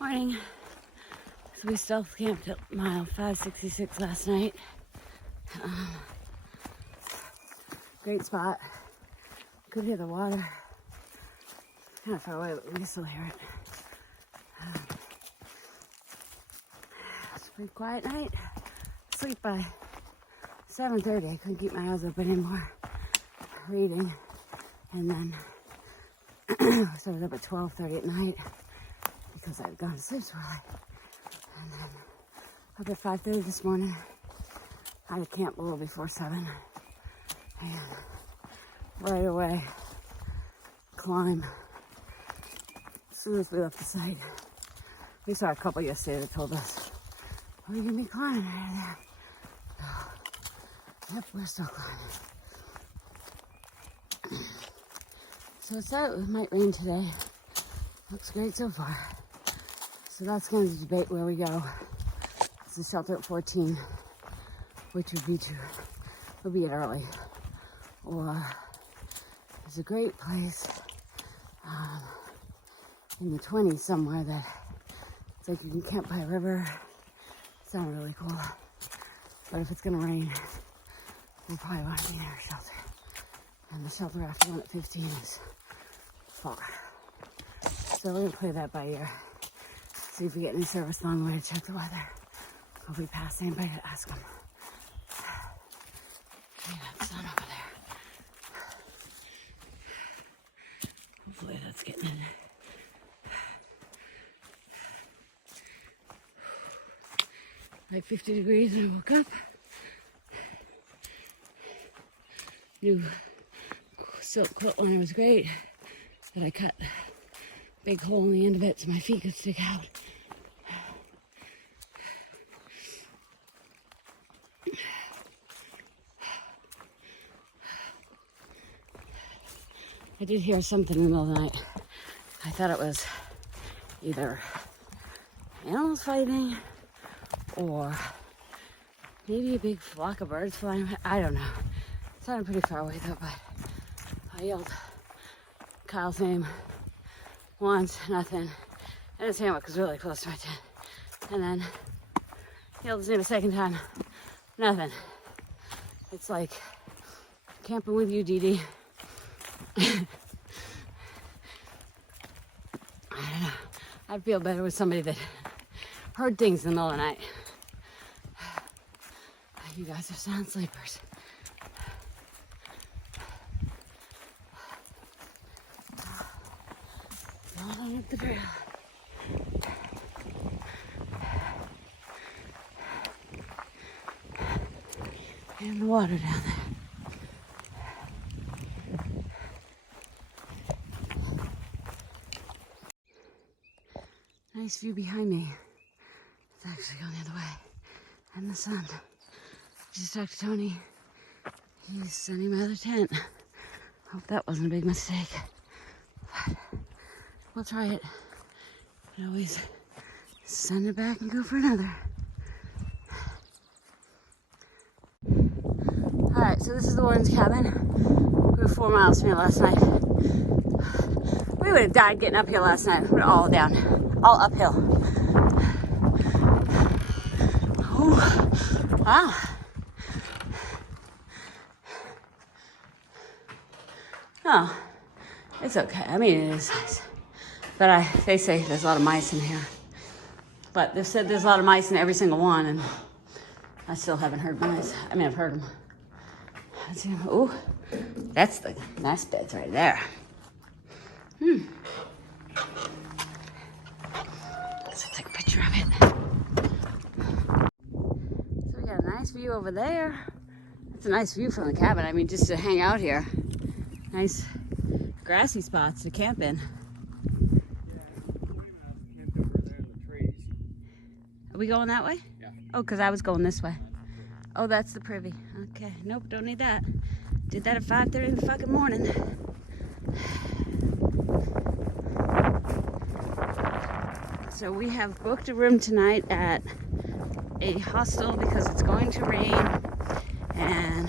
Morning. So we stealth camped at mile 566 last night. Great spot. Could hear the water. Kind of far away, but we can still hear it. It's a pretty quiet night. Sleep by 7:30. I couldn't keep my eyes open anymore. Reading. And then so I was up at 12:30 at night because I had gone to sleep so early. And then up at 5:30 this morning. I had camp a little before 7. And right away, climb. As soon as we left the site, we saw a couple yesterday that told us, "Oh, you're gonna be climbing out of there." Yep, we're still climbing. So it said it might rain today. Looks great so far. So that's going to debate where we go. It's the shelter at 14, which would be we'll be it early. Or there's a great place in the 20s somewhere that it's like you can camp by a river. It sounds really cool. But if it's going to rain, we'll probably want to be near a shelter. And the shelter after one at 15 is far. So we're going to play that by ear. See if we get any service along the way to check the weather. If we pass anybody to ask them. Okay, that sun over there. Hopefully that's getting in. Like 50 degrees when I woke up. New silk quilt liner was great, but I cut a big hole in the end of it so my feet could stick out. I did hear something in the middle of the night. I thought it was either animals fighting or maybe a big flock of birds flying. I don't know. It sounded pretty far away though, but I yelled Kyle's name once, nothing. And his hammock was really close to my tent. And then yelled his name a second time, nothing. It's like camping with you, Dee Dee. I don't know. I'd feel better with somebody that heard things in the middle of the night. You guys are sound sleepers. Going up the trail. And the water down there. Nice view behind me. It's actually going the other way. And the sun. Just talked to Tony. He's sending my other tent. Hope that wasn't a big mistake. But we'll try it. But always send it back and go for another. Alright, so this is the Warren's cabin. We were 4 miles from here last night. We would have died getting up here last night. We're all down. All uphill. Oh, wow. Oh, it's okay. I mean, it is nice. But they say there's a lot of mice in here. But they've said there's a lot of mice in every single one, and I still haven't heard mice. I mean, I've heard them. Oh, that's the nest beds right there. Let's take a picture of it. So we got a nice view over there. It's a nice view from the cabin. I mean, just to hang out here. Nice grassy spots to camp in. Are we going that way? Yeah. Oh, because I was going this way. Oh, that's the privy. Okay. Nope, don't need that. Did that at 5:30 in the fucking morning. So we have booked a room tonight at a hostel because it's going to rain. And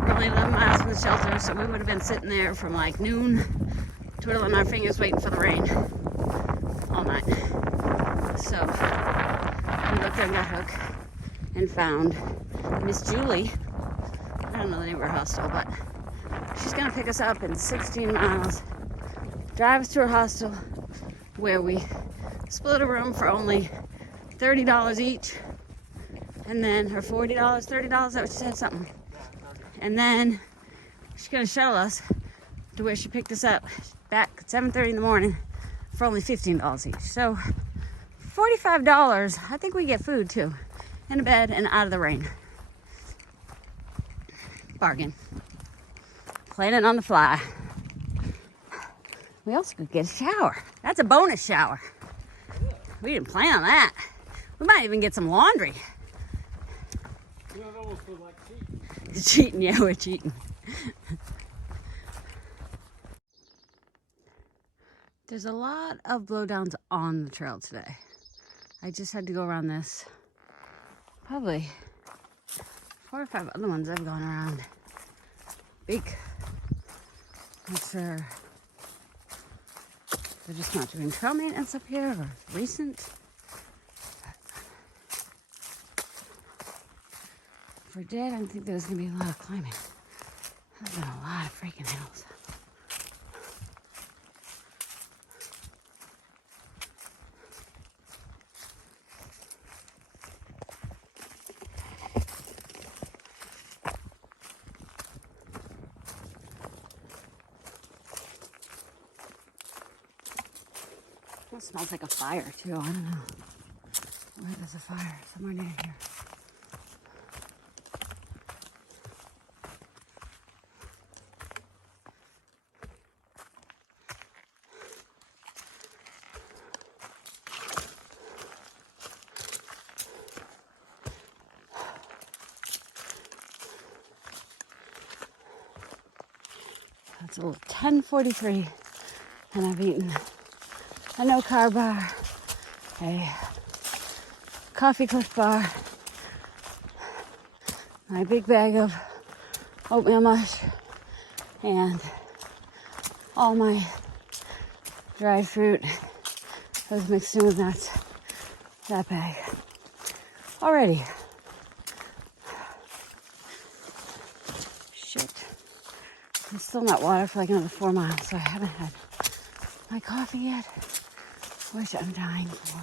we're only 11 miles from the shelter, so we would have been sitting there from like noon, twiddling our fingers waiting for the rain all night. So we looked on Hook and found Miss Julie. I don't know the name of her hostel, but she's gonna pick us up in 16 miles, drive us to her hostel, where we split a room for only $30 each, and then, or $40, $30, that what she said, something. And then she's gonna shuttle us to where she picked us up back at 7:30 in the morning for only $15 each. So $45. I think we get food too, and a bed, and out of the rain. Bargain. Planning on the fly. We also could get a shower. That's a bonus shower. We didn't plan on that. We might even get some laundry. You know, it almost feels like cheating. Cheating, yeah, we're cheating. There's a lot of blowdowns on the trail today. I just had to go around this. Probably 4 or 5 other ones I've gone around. Big. They're just not doing trail maintenance up here, or recent. For dead, I didn't think there was gonna be a lot of climbing. There's been a lot of freaking hills. It smells like a fire too. I don't know. Where there's a fire somewhere near here. It's a little 10:43, and I've eaten a no-carb bar, a coffee cliff bar, my big bag of oatmeal mush, and all my dried fruit that was mixed in with nuts. That bag. Already. Shit. I'm still not water for like another 4 miles, so I haven't had my coffee yet, which I'm dying for.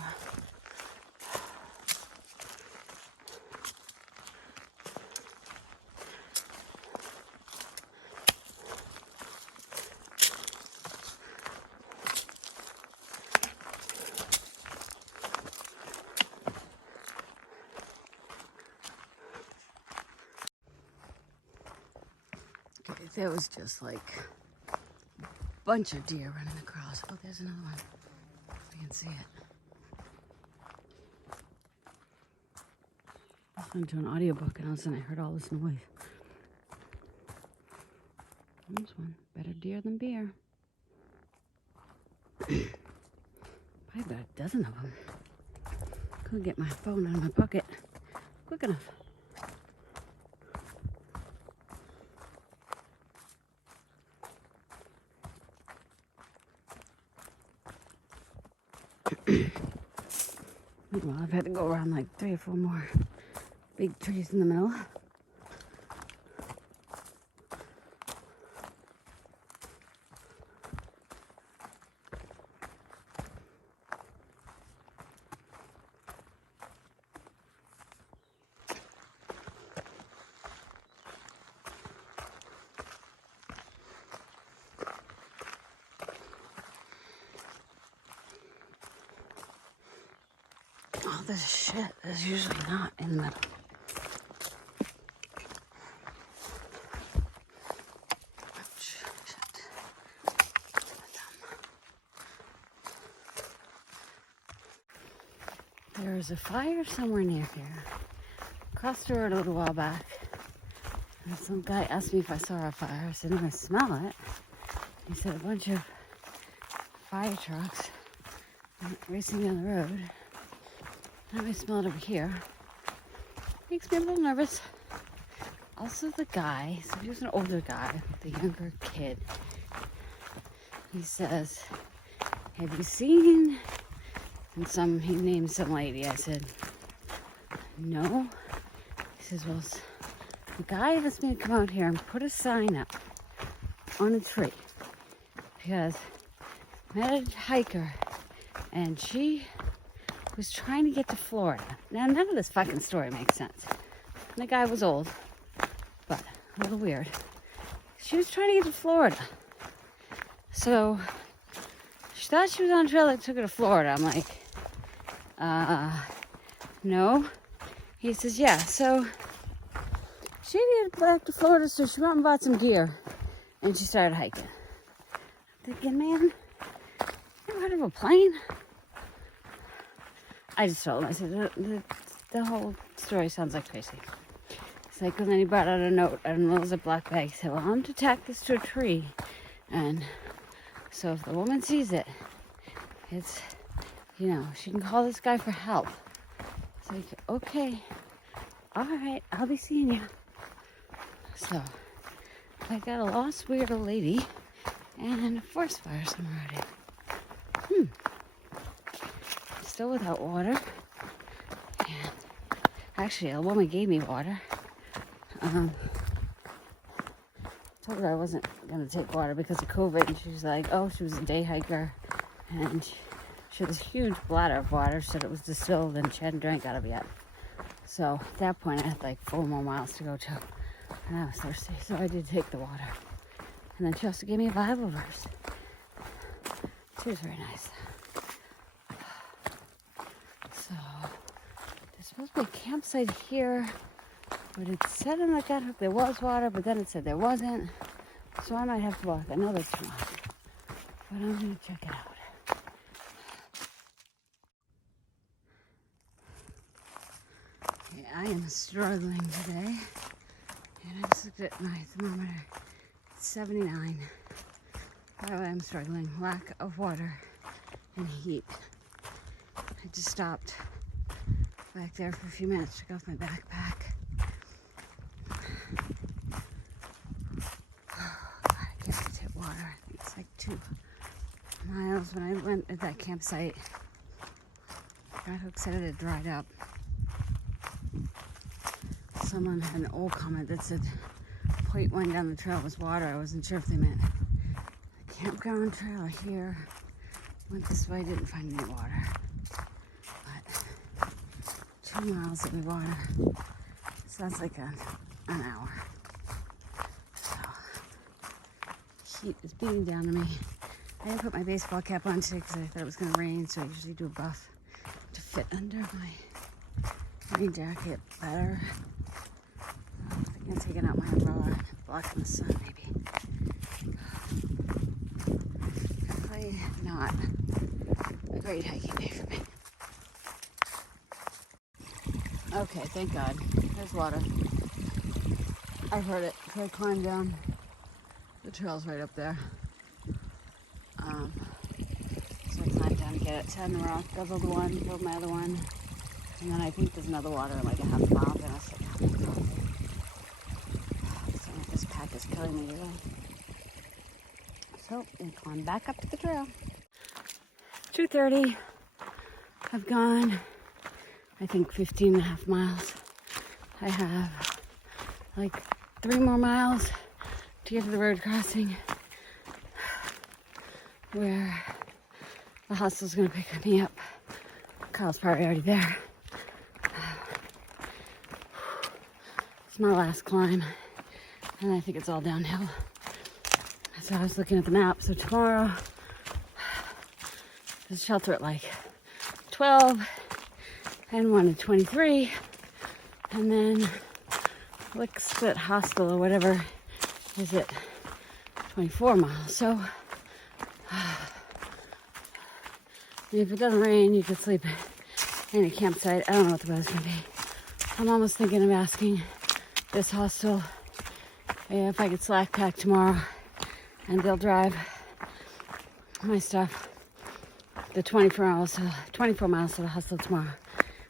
Okay, there was just like a bunch of deer running across. Oh, there's another one. I can see it. I listened to an audiobook and all of a sudden I heard all this noise. There's one. Better deer than beer. Probably about a dozen of them. Couldn't get my phone out of my pocket quick enough. Well, I've had to go around like 3 or 4 more big trees in the middle. All this shit is usually not in the middle. There was a fire somewhere near here. Crossed the road a little while back. And some guy asked me if I saw a fire. I said, no, I smell it. He said a bunch of fire trucks racing down the road. Now I smell it over here. Makes me a little nervous. Also the guy, so he was an older guy with a younger kid. He says, have you seen And he named some lady. I said, no. He says, well, the guy asked me to come out here and put a sign up on a tree because I met a hiker and she was trying to get to Florida. Now, none of this fucking story makes sense. And the guy was old, but a little weird. She was trying to get to Florida. So she thought she was on a trail that took her to Florida. I'm like, no. He says, yeah. So she needed back to Florida, so she went and bought some gear. And she started hiking. I'm thinking, man, you ever heard of a plane? I just told him, I said, the whole story sounds like crazy. It's like, and then he brought out a note, and it was a black bag. He said, well, I'm to tack this to a tree. And so if the woman sees it, it's, she can call this guy for help. It's like, okay, all right, I'll be seeing you. So I got a lost weirdo lady and a forest fire somewhere out here. Still without water. And actually, a woman gave me water. Told her I wasn't going to take water because of COVID. And she was like, oh, she was a day hiker. And she had this huge bladder of water. She said it was distilled and she hadn't drank out of it yet. So at that point, I had like 4 more miles to go to. And I was thirsty. So I did take the water. And then she also gave me a Bible verse. She was very nice. So there's supposed to be a campsite here. But it said in the guidebook there was water, but then it said there wasn't. So I might have to walk another 2 miles. But I'm going to check it out. Okay, I am struggling today. And I just looked at my thermometer. It's 79. By the way, I'm struggling. Lack of water and heat. I just stopped back there for a few minutes, took off my backpack. I can't wait to hit water. I think it's like 2 miles. When I went at that campsite, Guidebook said it had dried up. Someone had an old comment that said 0.1 down the trail was water. I wasn't sure if they meant the campground trail here. Went this way, didn't find any water. But 2 miles of water. Sounds like an hour. So heat is beating down to me. I didn't put my baseball cap on today because I thought it was going to rain, so I usually do a buff to fit under my rain jacket better. I'm taking out my umbrella, blocking the sun maybe. Definitely not a great hiking day for me. Okay, thank God. There's water. I heard it. So I climbed down. The trail's right up there. So I climbed down to get it. Sat on the rock, guzzled one, filled my other one. And then I think there's another water like a half mile. And I was like, oh my God. This pack is killing me today. So I climbed back up to the trail. 2:30. I've gone, I think, 15 and a half miles. I have like 3 more miles to get to the road crossing where the hostel's gonna pick me up. Kyle's probably already there. It's my last climb, and I think it's all downhill. So I was looking at the map. So tomorrow, there's a shelter at like 12 and one at 23, and then Licksplit Hostel or whatever is at 24 miles. So if it doesn't rain, you could sleep in a campsite. I don't know what the weather's gonna be. I'm almost thinking of asking this hostel if I could slack pack tomorrow, and they'll drive my stuff the 24 miles to the hostel tomorrow,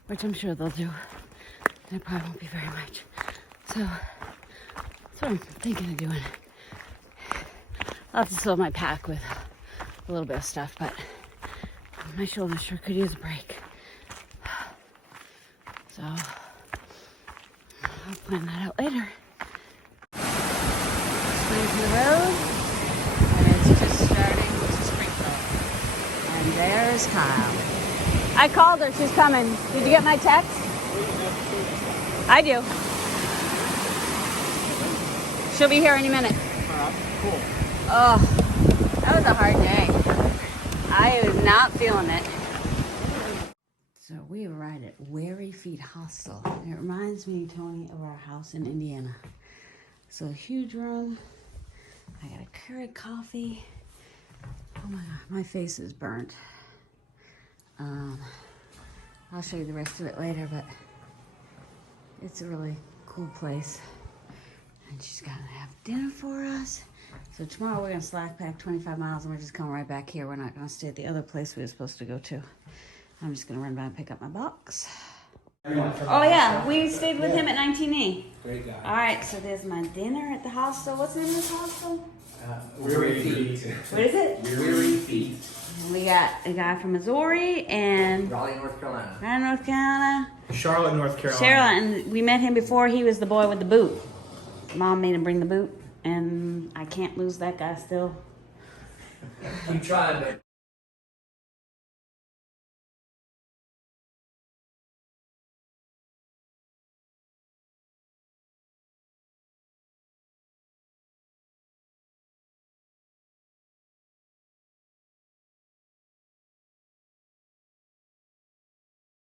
which I'm sure they'll do. And it probably won't be very much. So that's what I'm thinking of doing. I'll have to fill my pack with a little bit of stuff, but my shoulder sure could use a break. So I'll plan that out later. Leave the road, and it's just starting to sprinkle. And there's Kyle. I called her, she's coming. Did you get my text? I do. She'll be here any minute. Cool. Oh, that was a hard day. I was not feeling it. So we arrived at Weary Feet Hostel. It reminds me, Tony, of our house in Indiana. So a huge room. I got a Keurig coffee. Oh my God, my face is burnt. I'll show you the rest of it later, but it's a really cool place. And she's gonna have dinner for us. So tomorrow we're gonna slack pack 25 miles and we're just coming right back here. We're not gonna stay at the other place we were supposed to go to. I'm just gonna run by and pick up my box. Oh yeah, we stayed with him at 19E. Great guy. All right, so there's my dinner at the hostel. What's the name of this hostel? Weary Feet. What is it? Weary Feet. And we got a guy from Missouri and Raleigh, North Carolina. North Carolina. Charlotte, North Carolina. Cheryl, and we met him before he was the boy with the boot. Mom made him bring the boot, and I can't lose that guy still. Keep trying, babe.